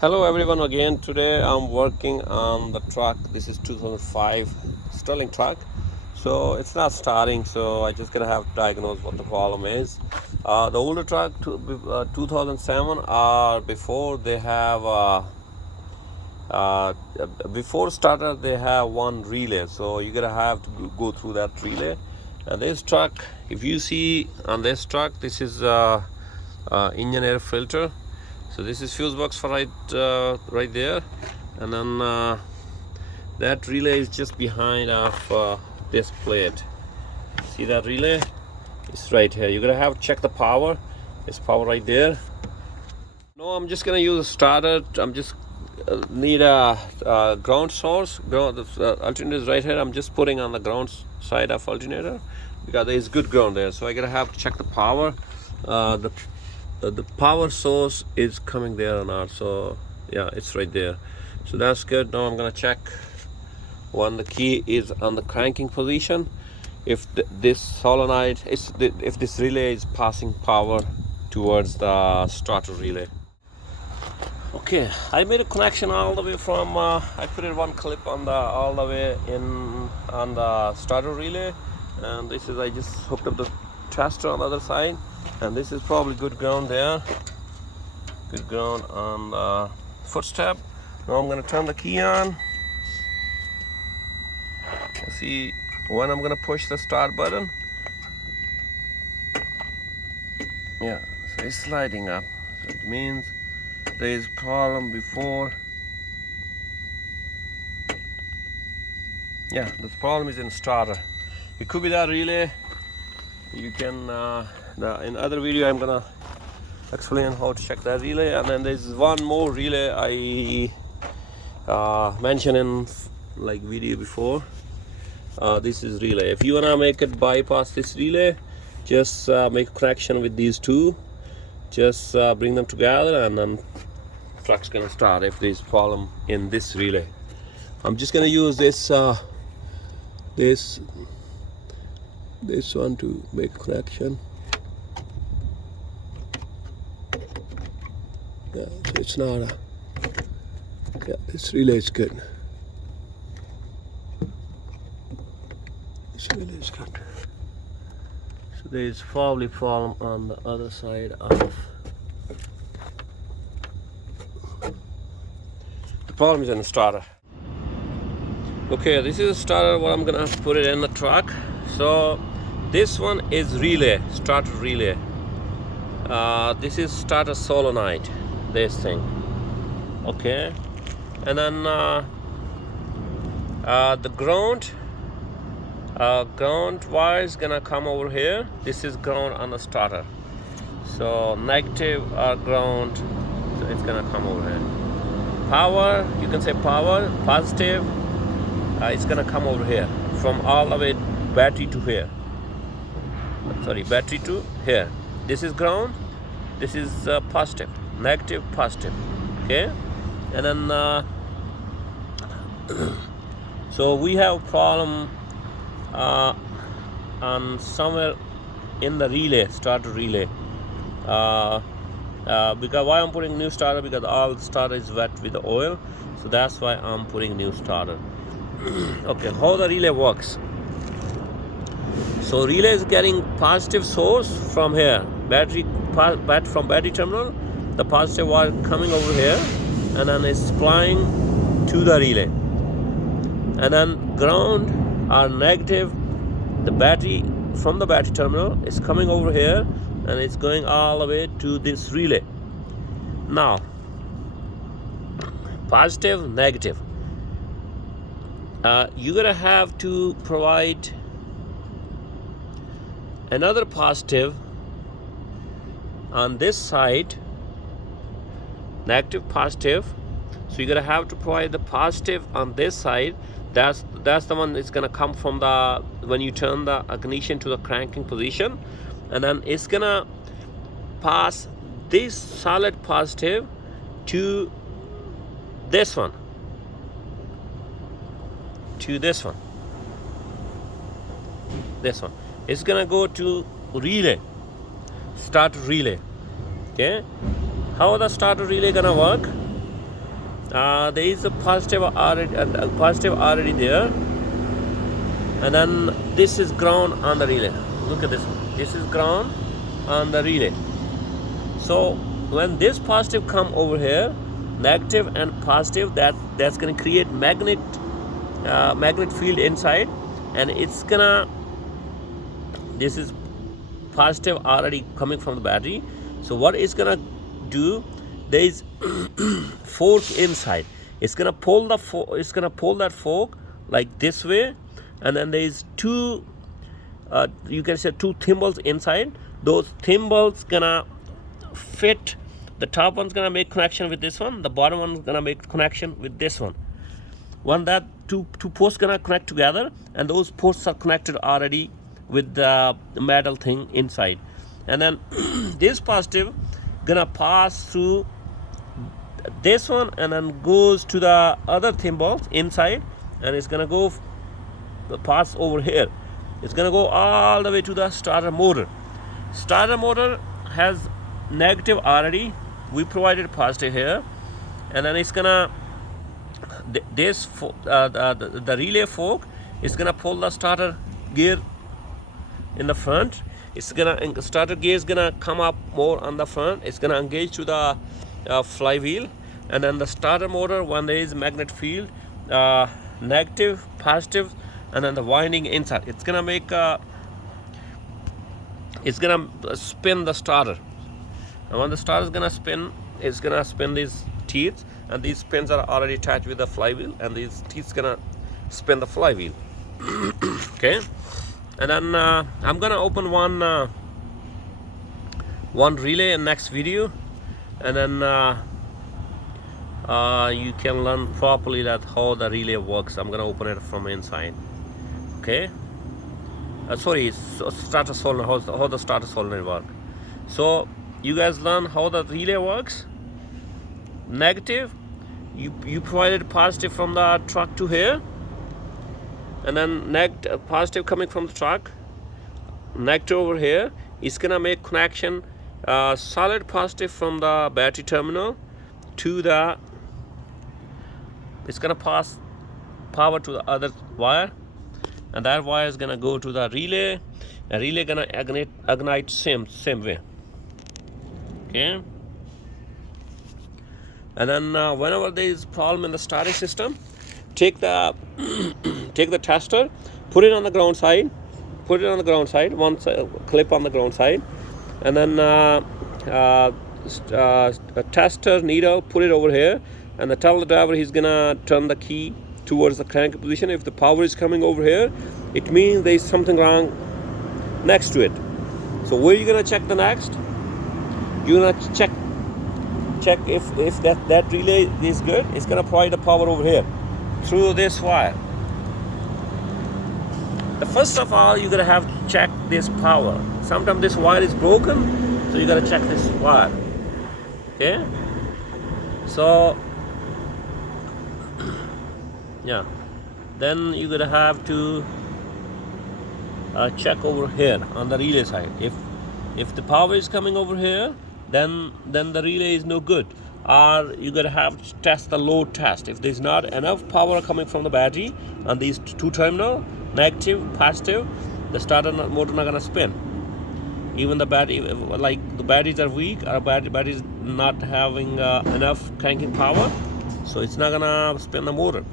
Hello everyone again. Today I'm working on the truck. This is 2005 Sterling truck. So it's not starting, so I just gonna have to diagnose what the problem is. The older truck, 2007 or before, they have uh, before starter they have one relay. So you're gonna have to go through that relay. And this truck, if you see on this truck, this is engine air filter. So this is fuse box for right there, and then that relay is just behind of this plate. See that relay? It's right here. You're gonna have to check the power. It's power right there. No, I'm just gonna use a starter. I'm just need a ground source. The alternator is right here. I'm just putting on the ground side of alternator because there is good ground there. So I gotta have to check the power. The power source is coming there or not. So yeah, it's right there. So that's good. Now I'm gonna check when the key is on the cranking position, if this solenoid is, if this relay is passing power towards the starter relay. Okay, I made a connection all the way from I put it one clip on the all the way in on the starter relay, and this is, I just hooked up the tester on the other side, and this is probably good ground there, good ground on the footstep. Now I'm going to turn the key on. See, when I'm going to push the start button, yeah, so it's sliding up. So it means there is problem before. Yeah, the problem is in starter. It could be that relay. You can in other video I'm gonna explain how to check that relay. And then there's one more relay I mentioned in like video before. This is relay. If you wanna make it bypass this relay, just make a connection with these two. Just bring them together, and then truck's gonna start if there's problem in this relay. I'm just gonna use this this one to make a connection. Yeah, so it's not a, yeah, this relay is good. This relay is good. So there is probably problem on the other side of. The problem is in the starter. Okay, this is a starter. What I'm gonna put it in the truck. So this one is relay, starter relay. This is starter solenoid, this thing. Okay, and then the ground wire is gonna come over here. This is ground on the starter. So negative ground, so it's gonna come over here. Power, you can say power, positive. It's gonna come over here from all the way battery to here. Sorry, battery to here. This is ground. This is positive, negative, positive. Okay, and then so we have problem on somewhere in the relay, starter relay. Because why I'm putting new starter, because all starter is wet with the oil, so that's why I'm putting new starter. Okay, how the relay works. So relay is getting positive source from here, from battery terminal. The positive wire coming over here, and then it's supplying to the relay. And then ground or negative, the battery from the battery terminal is coming over here, and it's going all the way to this relay. Now, positive, negative. You're gonna have to provide another positive on this side, negative, positive. So you're gonna have to provide the positive on this side. That's the one that's gonna come from the, when you turn the ignition to the cranking position, and then it's gonna pass this solid positive to this one, to this one. It's gonna go to relay, starter relay. Okay, how the starter relay gonna work? there is a positive already there, and then this is ground on the relay. Look at this one. This is ground on the relay. So when this positive come over here, negative and positive, that's gonna create magnet field inside, and it's gonna, this is positive already coming from the battery. So what it's gonna do, there is fork inside. It's gonna pull that fork like this way, and then there is two you can say two thimbles inside. Those thimbles gonna fit, the top one's gonna make connection with this one, the bottom one's gonna make connection with this one. When that two posts gonna connect together, and those posts are connected already with the metal thing inside, and then this positive gonna pass through this one and then goes to the other thimbles inside, and it's gonna go pass over here. It's gonna go all the way to the starter motor. Starter motor has negative already, we provided positive here, and then it's gonna, the relay fork is gonna pull the starter gear in the front. It's gonna, starter gear is gonna come up more on the front. It's gonna engage to the flywheel, and then the starter motor, when there is magnet field, negative, positive, and then the winding inside, it's gonna make it's gonna spin the starter. And when the starter is gonna spin, it's gonna spin these teeth, and these pins are already attached with the flywheel, and these teeth gonna spin the flywheel. Okay, and then I'm gonna open one relay in next video, and then you can learn properly that how the relay works. I'm gonna open it from inside. Okay, sorry, starter solenoid, how the starter solenoid work. So you guys learn how the relay works. Negative, you provided positive from the truck to here, and then positive coming from the truck, negative over here. It's gonna make connection, solid positive from the battery terminal to the, it's gonna pass power to the other wire, and that wire is gonna go to the relay. The relay gonna ignite same way. Okay, and then whenever there is problem in the starting system, take the take the tester, put it on the ground side, one side, clip on the ground side, and then a tester needle, put it over here, and tell the driver he's gonna turn the key towards the crank position. If the power is coming over here, it means there is something wrong next to it. So where are you gonna check the next? You're gonna check if that relay is good. It's gonna provide the power over here through this wire. First of all, you're gonna have to check this power. Sometimes this wire is broken, so you gotta check this wire. Okay, so yeah, then you're gonna have to check over here on the relay side. If the power is coming over here, then the relay is no good, or you gotta have to test the load test. If there's not enough power coming from the battery on these two terminals, negative, positive, the starter motor not gonna spin. Even the battery, like the batteries are weak, or batteries not having enough cranking power, so it's not gonna spin the motor.